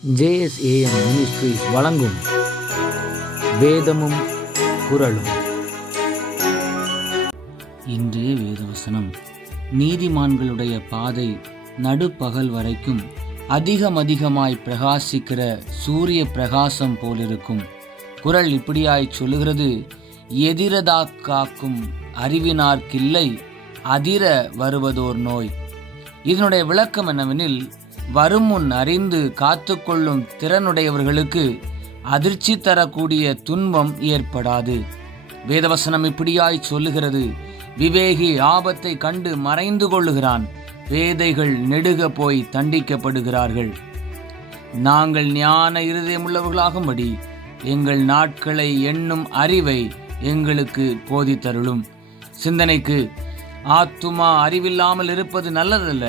JSAM ministries வழங்கும் வேதமும் குறளும். இன்றைய வேதவசனம், நீதிமான்களுடைய பாதை நடுப்பகல் வரைக்கும் அதிகமாய் பிரகாசிக்கிற சூரிய பிரகாசம் போலிருக்கும். குறள் இப்படியாய் சொல்லுகிறது, எதிரதாக்காக்கும் அறிவினார்க்கில்லை அதிர வருவதோர் நோய். இதனுடைய விளக்கம் என்னவெனில், வரும் முன் அறிந்து காத்து கொள்ளும் திறனுடையவர்களுக்கு அதிர்ச்சி தரக்கூடிய துன்பம் ஏற்படாது. வேதவசனம் இப்படியாய் சொல்லுகிறது, விவேகி ஆபத்தை கண்டு மறைந்து கொள்ளுகிறான், பேதைகள் நெடுக போய் தண்டிக்கப்படுகிறார்கள். நாங்கள் ஞான இருதயமுள்ளவர்களாகும்படி எங்கள் நாட்களை எண்ணும் அறிவை எங்களுக்கு போதித்தருளும். சிந்தனைக்கு, ஆத்துமா அறிவில்லாமல் இருப்பது நல்லதல்ல,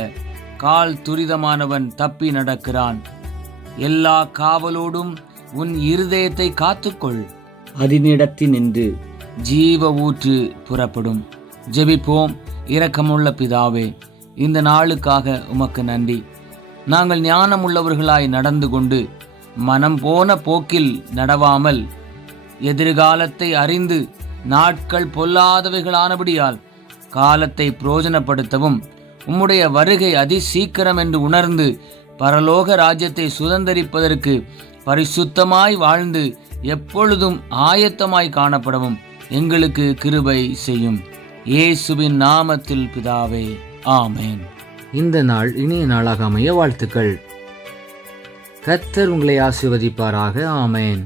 கால் துரிதமானவன் தப்பி நடக்கிறான். எல்லா காவலோடும் உன் இருதயத்தை காத்துக்கொள், அதனிடத்தினின்று ஜீவ ஊற்று புறப்படும். ஜெபிப்போம். இரக்கமுள்ள பிதாவே, இந்த நாளுக்காக உமக்கு நன்றி. நாங்கள் ஞானமுள்ளவர்களாய் நடந்து கொண்டு மனம் போன போக்கில் நடவாமல் எதிர்காலத்தை அறிந்து நாட்கள் பொல்லாதவைகளானபடியால் காலத்தை பிரயோஜனப்படுத்தவும், உம்முடைய வருகை அதிசீக்கிரம் என்று உணர்ந்து பரலோக ராஜ்யத்தை சுதந்தரிப்பதற்கு பரிசுத்தமாய் வாழ்ந்து எப்பொழுதும் ஆயத்தமாய் காணப்படவும் எங்களுக்கு கிருபை செய்யும். இயேசுவின் நாமத்தில் பிதாவே, ஆமேன். இந்த நாள் இனிய நாளாக அமைய வாழ்த்துக்கள். கர்த்தர் உங்களை ஆசீர்வதிப்பாராக. ஆமேன்.